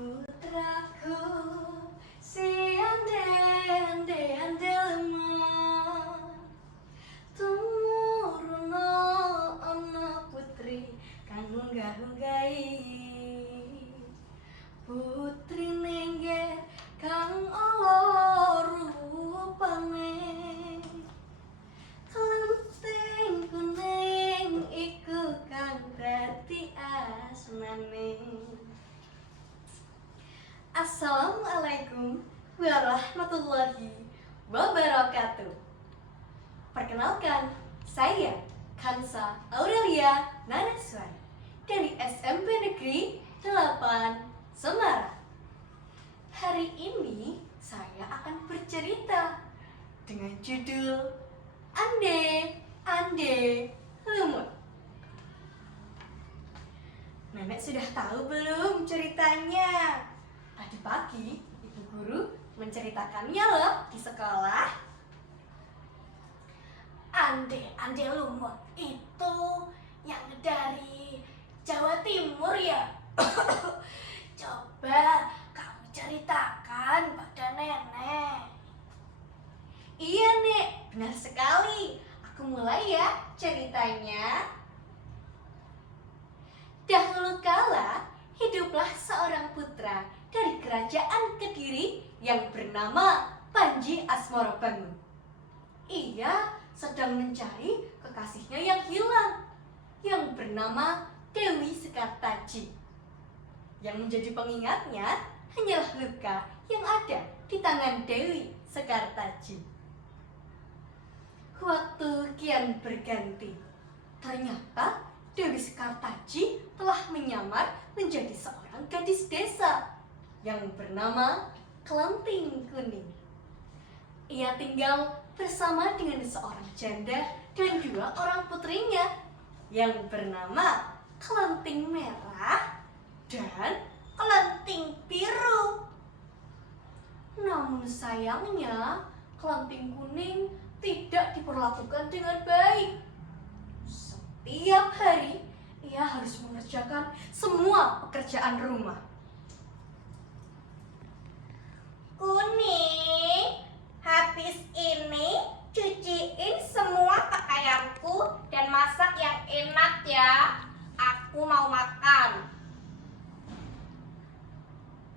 Putraku, si ande lemah, tumurno ana putri kang munggah-munggahi. Putri nengger kang ala rupane, klenting kuning iku kang dadi asmane. Assalamualaikum warahmatullahi wabarakatuh. Perkenalkan, saya Kansa Aurelia Nanaswari dari SMP Negeri 8 Semarang. Hari ini saya akan bercerita dengan judul Ande Lumut. Nenek sudah tahu belum ceritanya? Tadi pagi ibu guru menceritakannya loh di sekolah. Ande lumut itu yang dari Jawa Timur ya? Coba kamu ceritakan pada nenek. Iya nek, benar sekali. Aku mulai ya ceritanya. Dahulu kala hiduplah seorang putra dari kerajaan Kediri yang bernama Panji Asmorobangun. Ia sedang mencari kekasihnya yang hilang, yang bernama Dewi Sekartaji. Yang menjadi pengingatnya hanyalah luka yang ada di tangan Dewi Sekartaji. Waktu kian berganti, ternyata Dewi Sekartaji telah menyamar menjadi seorang gadis desa yang bernama Klenting Kuning. Ia tinggal bersama dengan seorang janda dan dua orang putrinya yang bernama Klenting Merah dan Klenting Biru. Namun sayangnya Klenting Kuning tidak diperlakukan dengan baik. Setiap hari ia harus mengerjakan semua pekerjaan rumah. Kuning, habis ini cuciin semua pakaianku dan masak yang enak ya. Aku mau makan.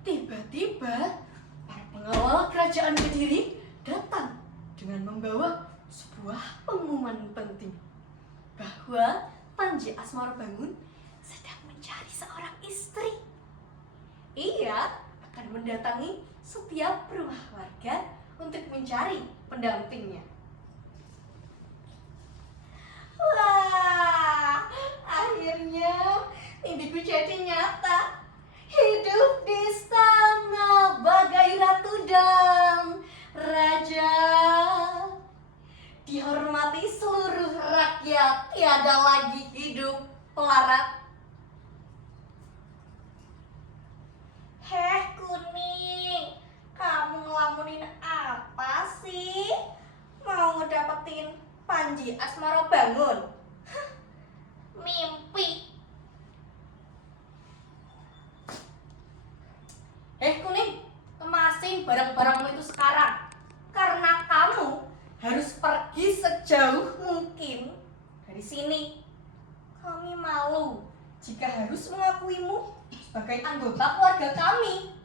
Tiba-tiba para pengawal kerajaan Kediri datang dengan membawa sebuah pengumuman penting bahwa Panji Asmorobangun sedang mencari seorang istri. Ia akan mendatangi setiap rumah warga untuk mencari pendampingnya. Wah, akhirnya mimpiku jadi nyata. Hidup di istana bagai ratu dan raja, dihormati seluruh rakyat, tiada lagi hidup pelarat. Heh Kuning, kamu ngelamunin apa sih? Mau ngedapetin Panji Asmorobangun? Mimpi. Kuning, kemasin barang-barangmu itu sekarang. Karena kamu harus pergi sejauh mungkin dari sini. Kami malu jika harus mengakuimu sebagai anggota keluarga kami.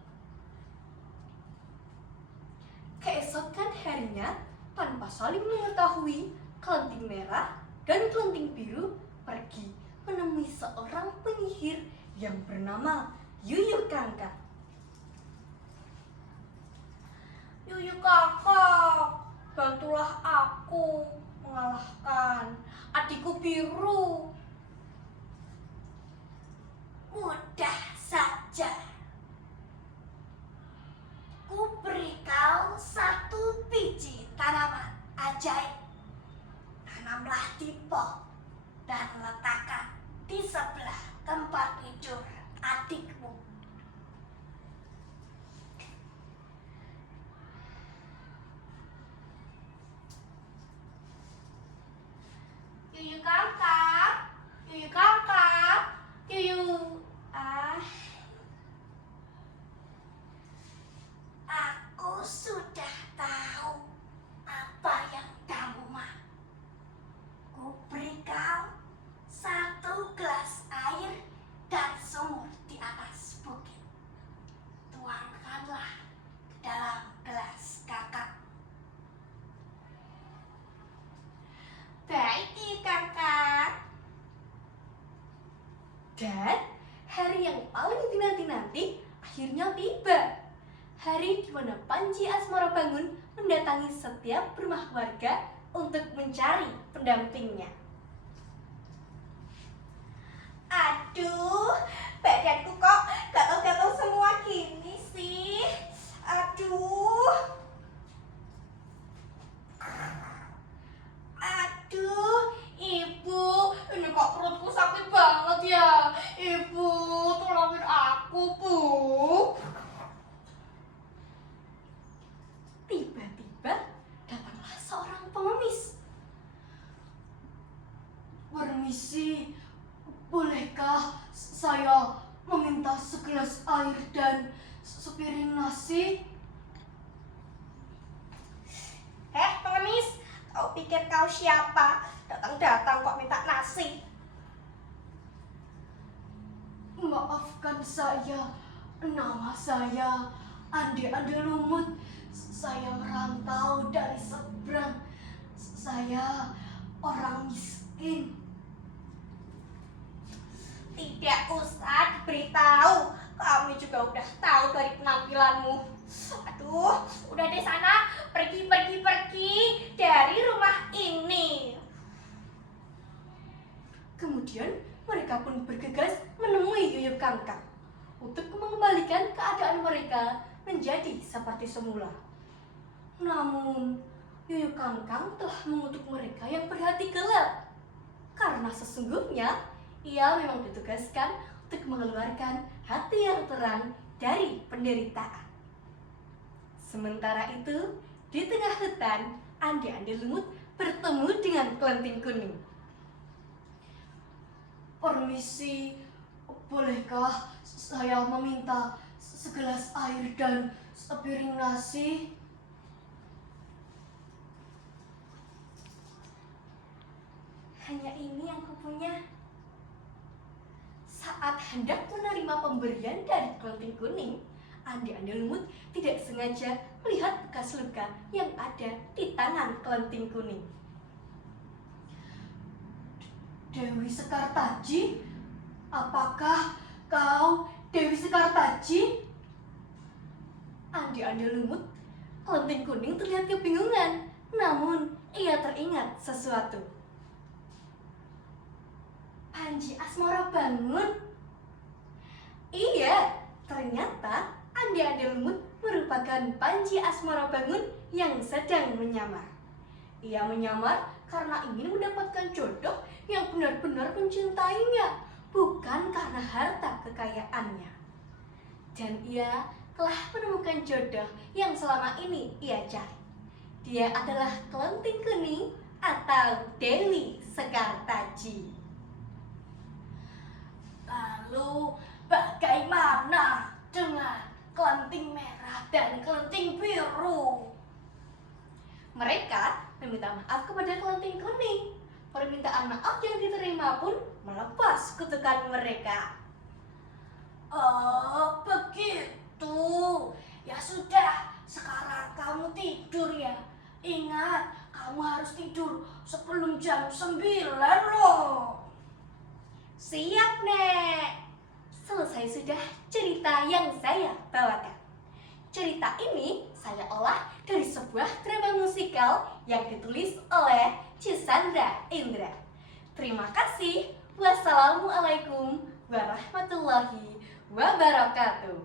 Keesokan harinya, tanpa saling mengetahui, Klenting Merah dan Klenting Biru pergi menemui seorang penyihir yang bernama Yuyu Kangkang. Yuyu Kakak, bantulah aku mengalahkan adikku Biru. Mudah saja. Ku beri kau satu biji tanaman ajaib. Tanamlah di pot dan letakkan di sebelah tempat tidur adikmu. Yuyu Kakak, Yuyu Kakak, Yuyu. sumur di atas bukit. Tuangkanlah ke dalam gelas kakak. Baik, kakak. Dan hari yang paling dinanti-nanti akhirnya tiba. Hari di mana Panji Asmarabangun mendatangi setiap rumah warga untuk mencari pendampingnya. Aduh, badanku kok gatal-gatal semua gini sih. Aduh. Aduh, Ibu, ini kok perutku sakit banget ya. Ibu, tolongin aku, Bu. Tiba-tiba datanglah seorang pengemis. Permisi, bolehkah saya meminta segelas air dan sepiring nasi? Pengemis, kau pikir kau siapa? Datang-datang kok minta nasi? Maafkan saya, nama saya Ande Lumut. Saya merantau dari seberang. Saya orang miskin. Tidak usah diberitahu, kami juga udah tahu dari penampilanmu. Aduh, udah di sana, pergi dari rumah ini. Kemudian mereka pun bergegas menemui Yoyo Kangkang untuk mengembalikan keadaan mereka menjadi seperti semula. Namun, Yoyo Kangkang telah mengutuk mereka yang berhati gelap, karena sesungguhnya ia memang ditugaskan untuk mengeluarkan hati yang terang dari penderitaan. Sementara itu, di tengah hutan, Ande Lumut bertemu dengan Kelenting Kuning. Permisi, bolehkah saya meminta segelas air dan sepiring nasi? Hanya ini yang kupunya. Saat hendak menerima pemberian dari Kelenting Kuning, Ande Lumut tidak sengaja melihat bekas luka yang ada di tangan Kelenting Kuning. Dewi Sekartaji, apakah kau Dewi Sekartaji? Ande Lumut, Kelenting Kuning terlihat kebingungan, namun ia teringat sesuatu. Panji Asmarabangun? Iya, ternyata Ande Lumut merupakan Panji Asmarabangun yang sedang menyamar. Ia menyamar karena ingin mendapatkan jodoh yang benar-benar mencintainya, bukan karena harta kekayaannya. Dan ia telah menemukan jodoh yang selama ini ia cari. Dia adalah Kelenting Kuning atau Dewi Sekartaji. Lalu bagaimana dengan Kelenting Merah dan Kelenting Biru? Mereka meminta maaf kepada Kelenting Kuning. Permintaan maaf yang diterima pun melepas kutukan mereka. Oh, begitu. Ya sudah, sekarang kamu tidur ya. Ingat, kamu harus tidur sebelum jam 9 loh. Siap, Nek. Selesai sudah cerita yang saya bawakan. Cerita ini saya olah dari sebuah drama musikal yang ditulis oleh Cisandra Indra. Terima kasih. Wassalamualaikum warahmatullahi wabarakatuh.